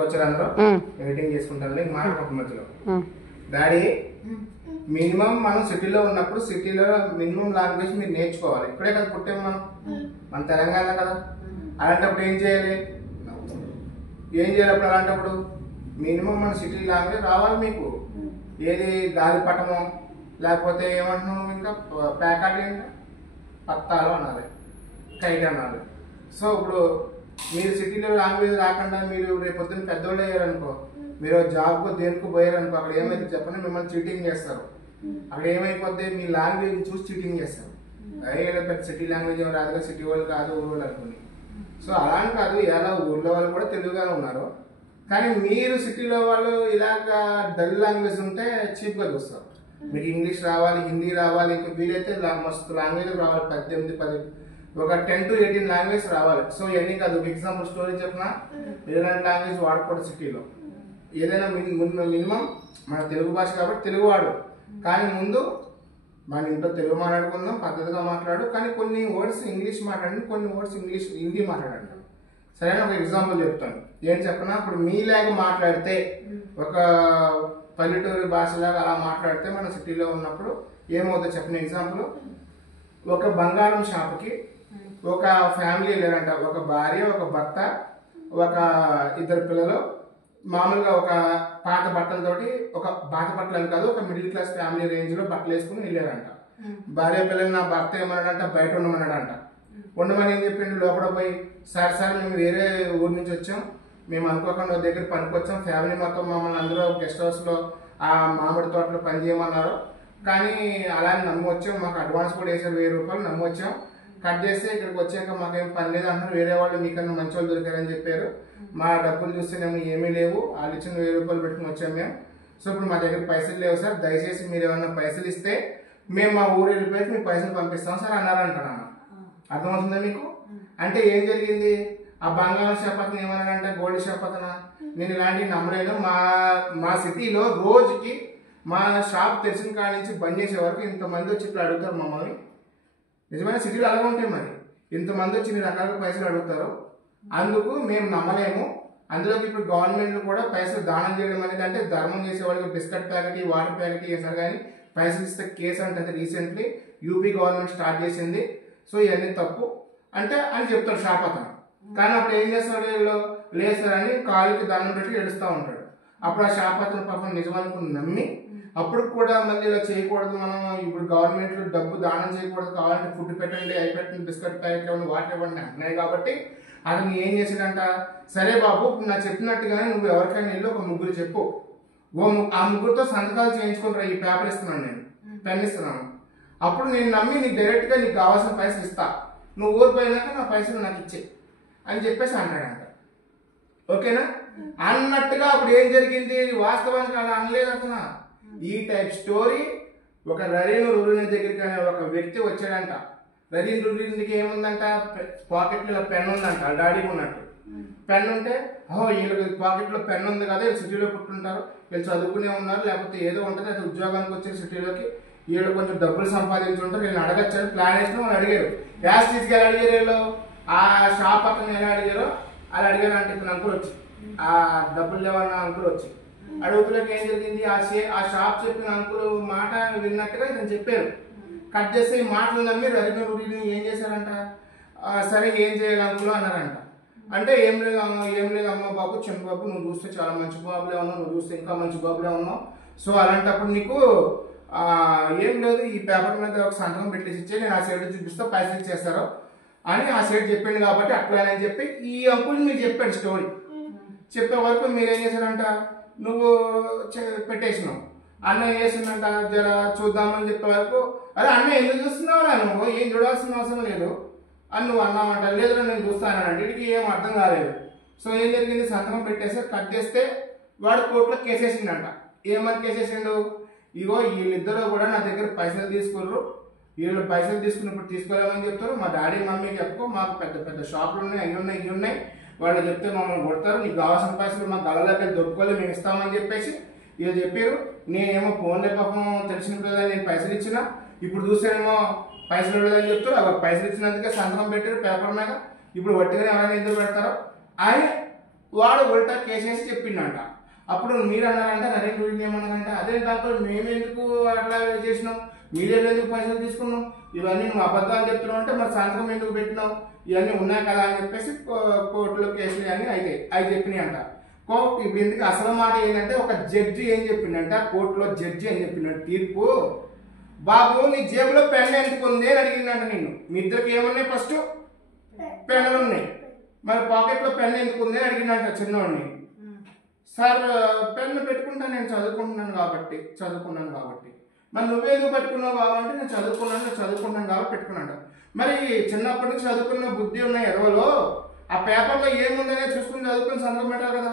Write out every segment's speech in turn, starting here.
వచ్చారు మీటింగ్ చేసుకుంటారు మాట్లాడుకుంటున్న మధ్యలో డాడీ మినిమం మనం సిటీలో ఉన్నప్పుడు సిటీలో మినిమం లాంగ్వేజ్ మీరు నేర్చుకోవాలి. ఇక్కడే కదా పుట్టాము మనం, మన తెలంగాణ కదా. అలాంటప్పుడు ఏం చేయాలి అప్పుడు? అలాంటప్పుడు మినిమం మన సిటీ లాంగ్వేజ్ రావాలి మీకు. ఏది గాలిపటమో లేకపోతే ఏమంటున్నాం, ఇంకా ప్యాకెట్ పత్తాలు అనాలి, కైట్ అనాలి. సో ఇప్పుడు మీరు సిటీలో లాంగ్వేజ్ రాకుండా మీరు రేపు పొద్దున్న పెద్దోళ్ళు అయ్యారనుకో, మీరు జాబ్కు దేనికి పోయారనుకో, అక్కడ ఏమైతే చెప్పండి మిమ్మల్ని చీటింగ్ చేస్తారు. అక్కడ ఏమైపోద్ది, మీ లాంగ్వేజ్ చూసి చీటింగ్ చేస్తారు. పెద్ద సిటీ లాంగ్వేజ్ ఏమి రాదు, సిటీ వాళ్ళు కాదు ఊరు వాళ్ళు అనుకుని. సో అలాని కాదు, ఇలా ఊళ్ళో వాళ్ళు కూడా తెలుగుగానే ఉన్నారు. కానీ మీరు సిటీలో వాళ్ళు ఇలాగా డల్ లాంగ్వేజ్ ఉంటే చీప్గా చూస్తారు. మీకు ఇంగ్లీష్ రావాలి, హిందీ రావాలి, ఇంకా వీలైతే మస్తు లాంగ్వేజ్ రావాలి, 18, 10 ఒక 10 to 18 లాంగ్వేజ్ రావాలి. సో ఇవన్నీ కాదు. ఎగ్జాంపుల్ స్టోరీ చెప్పిన ఏదైనా లాంగ్వేజ్ వాడకూడదు సిటీలో. ఏదైనా మినిమం మన తెలుగు భాష కాబట్టి తెలుగు వాడు, కానీ ముందు మన ఇంట్లో తెలుగు మాట్లాడుకుందాం, పద్ధతిగా మాట్లాడు. కానీ కొన్ని వర్డ్స్ ఇంగ్లీష్ మాట్లాడండి, కొన్ని వర్డ్స్ హిందీ మాట్లాడండి. సరైన ఒక ఎగ్జాంపుల్ చెప్తాను. ఏం చెప్పనా, ఇప్పుడు మీలాగా మాట్లాడితే ఒక పల్లెటూరు భాషలాగా అలా మాట్లాడితే మన సిటీలో ఉన్నప్పుడు ఏమవుతుందో చెప్పిన ఎగ్జాంపుల్. ఒక బంగారం షాపుకి ఒక ఫ్యామిలీ వెళ్ళారంట. ఒక భార్య, ఒక భర్త, ఒక 2 పిల్లలు. మామూలుగా ఒక పాత బట్టలతోటి, ఒక పాత బట్టలు అని కాదు, ఒక మిడిల్ క్లాస్ ఫ్యామిలీ రేంజ్ లో బట్టలు వేసుకుని వెళ్ళారంట. భార్య పిల్లలు నా భర్త ఏమన్నాడంట, బయట ఉండమన్నాడంట. ఉండమని ఏం చెప్పిండు, లోపల పోయి సార్ మేము వేరే ఊరు నుంచి వచ్చాం, మేము అనుకోకుండా దగ్గర పనికి వచ్చాం, ఫ్యామిలీ మొత్తం మమ్మల్ని అందరూ గెస్ట్ హౌస్ లో ఆ మామిడి తోటలో పని చేయమన్నారు, కానీ అలా నమ్మి వచ్చాం, మాకు అడ్వాన్స్ కూడా వేసారు 1000 రూపాయలు, నమ్మి వచ్చాం. కట్ చేస్తే ఇక్కడికి వచ్చాక మాకేం పని లేదు అంటున్నారు. వేరే వాళ్ళు మీకన్నా మంచి వాళ్ళు దొరికారని చెప్పారు. మా డబ్బులు చూస్తే మేము ఏమీ లేవు, వాళ్ళు ఇచ్చిన 1000 రూపాయలు పెట్టుకుని వచ్చాం మేము. సో ఇప్పుడు మా దగ్గర పైసలు లేవు సార్, దయచేసి మీరు ఏమన్నా పైసలు ఇస్తే మేము మా ఊరు వెళ్ళిపోయి మీకు పైసలు పంపిస్తాం సార్ అన్నారంటాను. అర్థమవుతుందా మీకు? అంటే ఏం జరిగింది, ఆ బంగారం షాపతను ఏమన్నాడంటే గోల్డ్ షాపతన, నేను ఇలాంటివి నమ్మలేను. మా సిటీలో రోజుకి మా షాప్ తెరిచిన కాడ నుంచి బంద్ చేసే వరకు ఇంతమంది వచ్చి ఇప్పుడు అడుగుతారు మమ్మల్ని. నిజమైన సిటీలో అలాగే ఉంటాయి. మరి ఇంతమంది వచ్చి మీరు రకాలుగా పైసలు అడుగుతారు, అందుకు మేము నమ్మలేము. అందులోకి ఇప్పుడు గవర్నమెంట్ కూడా పైసలు దానం చేయడం అనేది, అంటే ధర్మం చేసే వాళ్ళకి బిస్కెట్ ప్యాకెట్, వాటర్ ప్యాకెట్ చేశారు, కానీ పైసలు ఇస్తే కేసు అంటే రీసెంట్లీ యూపీ గవర్నమెంట్ స్టార్ట్ చేసింది. సో ఇవన్నీ తప్పు అంటే అని చెప్తాడు షాప్ అతను. కానీ అప్పుడు ఏం చేస్తాడు, వీళ్ళు లేస్తారని కాలుకి దండం పెట్టి ఏడుస్తూ ఉంటాడు. అప్పుడు ఆ షాప్ అతను పాపం నిజమనుకుని నమ్మి, అప్పుడు కూడా మళ్ళీ ఇలా చేయకూడదు, మనం ఇప్పుడు గవర్నమెంట్లో డబ్బు దానం చేయకూడదు, కావాలంటే ఫుడ్ పెట్టండి, అవి పెట్టండి, బిస్కెట్ ప్యాకెట్ ఇవ్వండి, వాటర్ ఇవ్వండి అంటున్నాయి. కాబట్టి అతను ఏం చేశాడంట, సరే బాబు ఇప్పుడు నాకు చెప్పినట్టుగానే నువ్వు ఎవరికైనా వెళ్ళి ఒక 3 చెప్పు, ఆ 3తో సంతకాలు చేయించుకుంటారు, ఈ పేపర్ ఇస్తున్నాను, నేను పెన్ ఇస్తున్నాను, అప్పుడు నేను నమ్మి నీకు డైరెక్ట్గా నీకు కావాల్సిన పైసలు ఇస్తా, నువ్వు ఊరు పోయినాక నా పైసలు నాకు ఇచ్చే అని చెప్పేసి అంటాడంట. ఓకేనా? అన్నట్టుగా అప్పుడు ఏం జరిగింది, వాస్తవానికి అలా అనలేదు అతను. ఈ టైప్ స్టోరీ ఒక రరీను రురిని దగ్గరికి అనే ఒక వ్యక్తి వచ్చాడంట. రరీన్ రురికి ఏముందంట, పాకెట్లో పెన్ ఉందంట, డాడీకి ఉన్నట్టు పెన్ ఉంటే, వీళ్ళకి పాకెట్లో పెన్ ఉంది కదా, వీళ్ళు సిటీలో పుట్టుంటారు, వీళ్ళు చదువుకునే ఉన్నారు, లేకపోతే ఏదో ఉంటుంది, అది ఉద్యోగానికి వచ్చే సిటీలోకి వీళ్ళు కొంచెం డబ్బులు సంపాదించుంటారు, వీళ్ళని అడగచ్చని ప్లాన్ వేసిన వాళ్ళు అడిగారు. గ్యాస్ తీసుకెళ్ళి అడిగారు వీళ్ళు, ఆ షాప్ అతను ఎలా అడిగారో అలా అడిగారు. అంటే ఇతను అంకులు వచ్చి, ఆ డబ్బులు లేవన్న అంకులు వచ్చి అడుగుతులకు ఏం జరిగింది, ఆ షాప్ చెప్పిన అంకులు మాట విన్నట్టుగా ఇతను చెప్పారు. కట్ చేస్తే ఈ మాటలు నమ్మి రవిని ఏం చేశారంట, సరే ఏం చేయాలి అంకులు అన్నారంట. అంటే ఏం లేదు అమ్మ బాబు, చిన్న బాబు, నువ్వు చూస్తే చాలా మంచి బాబులే ఉన్నావు, నువ్వు చూస్తే ఇంకా మంచి బాబులే ఉన్నావు, సో అలాంటప్పుడు నీకు ఏం లేదు, ఈ పేపర్ మీద ఒక సంతకం పెట్టేసి ఇచ్చే, నేను ఆ సైడ్ చూపిస్తా, పైసలు ఇచ్చేస్తారు అని ఆ సైడ్ చెప్పింది. కాబట్టి అట్లా అని చెప్పి ఈ అంకుల్ మీరు చెప్పాడు స్టోరీ. చెప్పే వరకు మీరేం చేశారంట, నువ్వు పెట్టేసినావు. అన్న వేసిందంట, జర చూద్దామని చెప్పే వరకు, అరే అన్న ఎందుకు చూస్తున్నావురా, నువ్వు ఏం చూడాల్సిన అవసరం లేదు అని నువ్వు అన్నావంట. లేదు నేను చూస్తానంటే వీడికి ఏం అర్థం కాలేదు. సో ఏం జరిగింది, సంతకం పెట్టేస్తే కట్ చేస్తే వాడు కోర్టులో కేసేసిండంట. ఏమని కేసేసిండు, ఇగో వీళ్ళిద్దరూ కూడా నా దగ్గర పైసలు తీసుకుర్రు, వీళ్ళు పైసలు తీసుకున్నప్పుడు తీసుకోలేమని చెప్తారు, మా డాడీ మమ్మీకి చెప్పుకో, మాకు పెద్ద పెద్ద షాపులు ఉన్నాయి, అవి ఉన్నాయి, వాళ్ళు చెప్తే మమ్మల్ని కొడతారు, నీకు కావాల్సిన పైసలు మా గలలోకి దొరుకుకోలేదు, మేము ఇస్తామని చెప్పేసి వీళ్ళు చెప్పారు. నేనేమో ఫోన్లే పాపం తెలిసినప్పుడు నేను పైసలు ఇచ్చిన, ఇప్పుడు చూసానేమో పైసలు ఇవ్వలేదని చెప్తారు. అవి పైసలు ఇచ్చినందుకే సంతకం పెట్టారు పేపర్ మీద, ఇప్పుడు వట్టిగానే ఎవరైనా ఎందుకు పెడతారో అని వాడు ఉల్టా కేసేసి చెప్పిండంట. అప్పుడు మీరు అన్నారంట నరేంద్ర మోడీ ఏమన్నారంట, అదే డాక్టర్ మేమెందుకు అట్లా చేసినాం, మీరే ఎందుకు పైసలు తీసుకున్నాం, ఇవన్నీ నువ్వు అబద్ధాలు చెప్తున్నావు అంటే మరి సంతకం ఎందుకు పెట్టినావు, ఇవన్నీ ఉన్నాయి కదా అని చెప్పేసి కోర్టులో కేసులు అన్నీ అవి చెప్పినాయి అంట. ఇప్పుడు ఎందుకు అసలు మాట ఏంటంటే ఒక జడ్జి ఏం చెప్పిండంట, కోర్టులో జడ్జి ఏం చెప్పిండంట తీర్పు, బాబు నీ జేబులో పెన్ ఎందుకు ఉంది అని అడిగిందంట. నిన్ను మీ ఇద్దరికి ఏమున్నాయి, ఫస్ట్ పెన్నులు ఉన్నాయి, మరి పాకెట్లో పెన్ ఎందుకు ఉంది అని అడిగిందంట చిన్నవాడిని. సార్ పెన్ను పెట్టుకుంటాను, నేను చదువుకున్నాను కాబట్టి. మరి నువ్వేందుకు పెట్టుకున్నావు కాబట్టి నేను చదువుకున్నాను కాబట్టి పెట్టుకున్నాడు. మరి చిన్నప్పటి నుంచి చదువుకున్న బుద్ధి ఉన్న ఎడవలో ఆ పేపర్లో ఏముందనే చూసుకుని చదువుకుని సంతకం పెట్టాలి కదా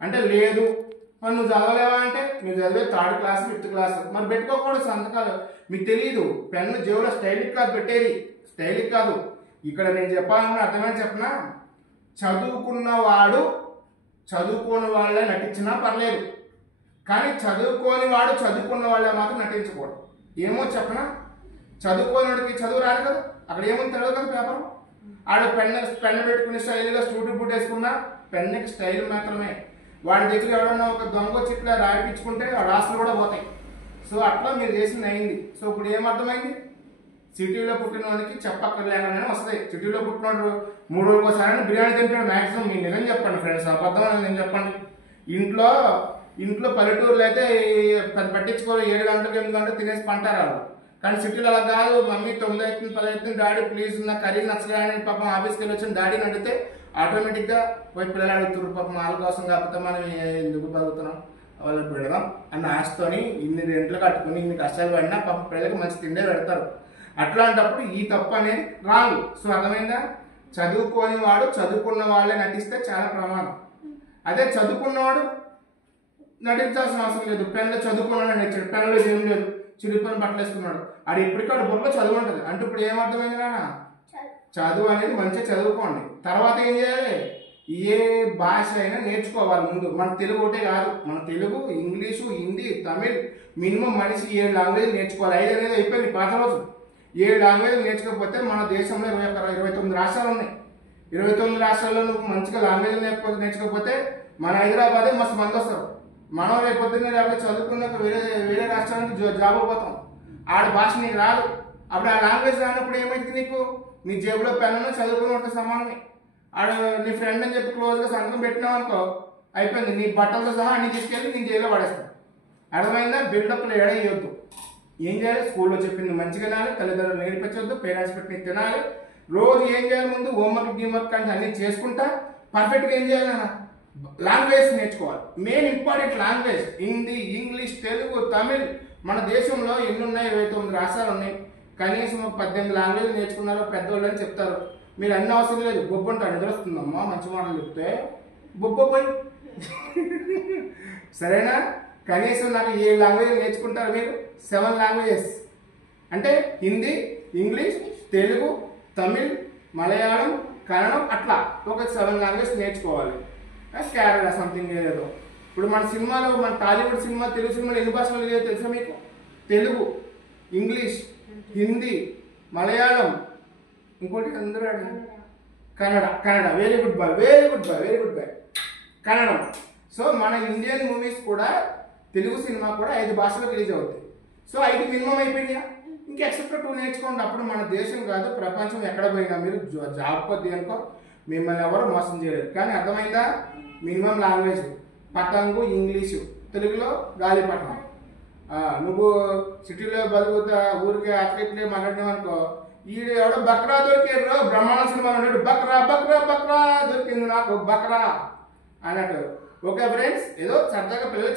అంటే లేదు. మరి నువ్వు చదవలేవా అంటే నువ్వు చదివే 3rd క్లాస్ 5th క్లాస్, మరి పెట్టుకోకూడదు సంతకాలు. మీకు తెలియదు పెన్ను జేబులో స్టైలిక్ కాదు పెట్టేది, స్టైలిక్ కాదు. ఇక్కడ నేను చెప్పాలనుకున్న అర్థమని చెప్పనా, చదువుకున్నవాడు చదువుకోని వాళ్ళే నటించినా పర్లేదు, కానీ చదువుకోని వాడు చదువుకున్న వాళ్ళే మాత్రం నటించకూడదు. ఏమో చెప్పనా, చదువుకోనివాడికి చదువు రాదు కదా, అక్కడ ఏమో తెలియదు కదా పేపర్. ఆడు పెన్ను పెట్టుకుని స్టైల్గా స్టూడెంట్ బుట్ వేసుకున్నా పెన్నుకి స్టైల్ మాత్రమే. వాడి దగ్గర ఎవడన్నా ఒక దొంగ చిట్లా రాయించుకుంటే ఆ రాసులు కూడా పోతాయి. సో అట్లా మీరు చేసింది అయింది. సో ఇప్పుడు ఏమర్థమైంది, సిటీలో పుట్టిన వాడికి చెప్పక్కర్లేకనే వస్తాయి. సిటీలో పుట్టినోడు 3 రోజులకోసారి బిర్యానీ తింటాడు మ్యాక్సిమం. మీరు నిజం చెప్పండి ఫ్రెండ్స్, అబద్ధం అని నేను చెప్పండి. ఇంట్లో పల్లెటూరులో అయితే పట్టించుకోవాలి, 7 గంటలకు 8 గంటలకు తినేసి పంటారు వాళ్ళు. కానీ సిటీలో అలా కాదు, మమ్మీ 9 అవుతుంది 10 అవుతుంది, డాడీ ప్లీజ్ నా కర్రీ నచ్చలేని పాపం ఆఫీస్కి వెళ్ళి వచ్చిన డాడీని అడిగితే ఆటోమేటిక్గా పోయి పిల్లలు అడుగుతారు, పాపం వాళ్ళ కోసం కాకపోతే మనం ఎందుకు బతుకుతున్నాం వాళ్ళకి పెడదాం అన్న ఆశతోని ఇన్ని రెంట్లు కట్టుకుని ఇన్ని కష్టాలు పడినా పాపం పిల్లలకి మంచి తిండే పెడతారు. అట్లాంటప్పుడు ఈ తప్పు అనేది రాంగ్. సో అర్థమైందా, చదువుకోని వాడు చదువుకున్న వాళ్ళే నటిస్తే చాలా ప్రమాదం. అదే చదువుకున్నవాడు నటించాల్సిన అవసరం లేదు. పెన్లో చదువుకున్నాడు నడిచాడు, పెన్లో ఏం లేదు, చిరిగిపోయిన బట్టలు వేసుకున్నాడు, అది ఎప్పటికాడు బుర్రలో చదువు ఉంటుంది. అంటే ఇప్పుడు ఏమర్థమైంది నాన్న, చదువు అనేది మంచిగా చదువుకోండి. తర్వాత ఏం చేయాలి, ఏ భాష అయినా నేర్చుకోవాలి. ముందు మన తెలుగు ఒకటే కాదు, మన తెలుగు, ఇంగ్లీషు, హిందీ, తమిళ్, మినిమం మనిషి 7 లాంగ్వేజ్ నేర్చుకోవాలి. 5 అనేది అయిపోయింది పాత రోజు. 7 లాంగ్వేజ్ నేర్చుకోకపోతే మన దేశంలో 29 రాష్ట్రాలు ఉన్నాయి. 29 రాష్ట్రాల్లో నువ్వు మంచిగా లాంగ్వేజ్ నేర్చుకోకపోతే మన హైదరాబాదే మస్తు మంది వస్తారు. మనం రేపొద్దున్నే లేకపోతే చదువుకున్నాక వేరే రాష్ట్రానికి జాబ్ పోతాం. ఆడ భాష నీకు రాదు. అప్పుడు ఆ లాంగ్వేజ్ రానప్పుడు ఏమైంది, నీకు నీ జేబులో పెన్ను చదువుకుని ఉంటే సమానమే. ఆడ నీ ఫ్రెండ్ అని చెప్పి క్లోజ్గా సంతకం పెట్టినావు అనుకో, అయిపోయింది, నీ బట్టలతో సహా అన్ని తీసుకెళ్ళి నేను జైల్లో పడేస్తాను. అర్థమైందా, బిల్డప్లు ఎడయ్యొద్దు. ఏం చేయాలి, స్కూల్లో చెప్పింది మంచిగా తినాలి, తల్లిదండ్రులు నేర్పించొద్దు, పేరెంట్స్ పెట్టిన తినాలి. రోజు ఏం చేయాలి, ముందు హోంవర్క్ అంటే అన్ని చేసుకుంటా పర్ఫెక్ట్గా ఏం చేయాలి, లాంగ్వేజ్ నేర్చుకోవాలి. Main important language Hindi, English, Telugu, Tamil. మన దేశంలో ఎన్ని ఉన్నాయి, 29 రాష్ట్రాలు ఉన్నాయి. కనీసం 18 లాంగ్వేజ్ నేర్చుకున్నారో పెద్దవాళ్ళు అని చెప్తారు. మీరు అన్ని అవసరం లేదు, బొబ్బు ఉంటాడు, నిద్రొస్తుందమ్మా మంచి మాటలు చెప్తే బొబ్బ పోయి సరేనా. కనీసం నాకు 7 లాంగ్వేజ్ నేర్చుకుంటారు మీరు, 7 లాంగ్వేజెస్ అంటే హిందీ, ఇంగ్లీష్, తెలుగు, తమిళ్, మలయాళం, కన్నడం, అట్లా ఒక 7 లాంగ్వేజ్ నేర్చుకోవాలి. కేరళ సంథింగ్ ఏదో. ఇప్పుడు మన సినిమాలో, మన టాలీవుడ్ సినిమా, తెలుగు సినిమాలు ఎన్ని భాషలు లేదో తెలుసా మీకు, తెలుగు, ఇంగ్లీష్, హిందీ, మలయాళం, ఇంకోటి అందరూ Kannada. Very good boy Kannada. So మన ఇండియన్ మూవీస్ కూడా, తెలుగు సినిమా కూడా 5 భాషలో రిలీజ్ అవుతాయి. సో 5 మినిమం అయిపోయినాయా, ఇంకా ఎక్సెప్ట్ 2 నేర్చుకోండి. అప్పుడు మన దేశం కాదు ప్రపంచం ఎక్కడ పోయినా మీరు జాబ్ కొద్ది అనుకో మిమ్మల్ని ఎవరు మోసం చేయలేదు. కానీ అర్థమైందా, మినిమం లాంగ్వేజ్ పతంగు, ఇంగ్లీషు, తెలుగులో గాలిపటం. నువ్వు సిటీలో బతుకుతా ఊరికే అట్లే మాట్లాడినావు అనుకో, ఈడు ఎవడో బక్రా దొరికారు, బ్రహ్మాండ సినిమా ఉన్నాడు, బక్రా దొరికింది నాకు బక్రా అన్నట్టు. ఓకే ఫ్రెండ్స్, ఏదో సరదాగా పిల్లలు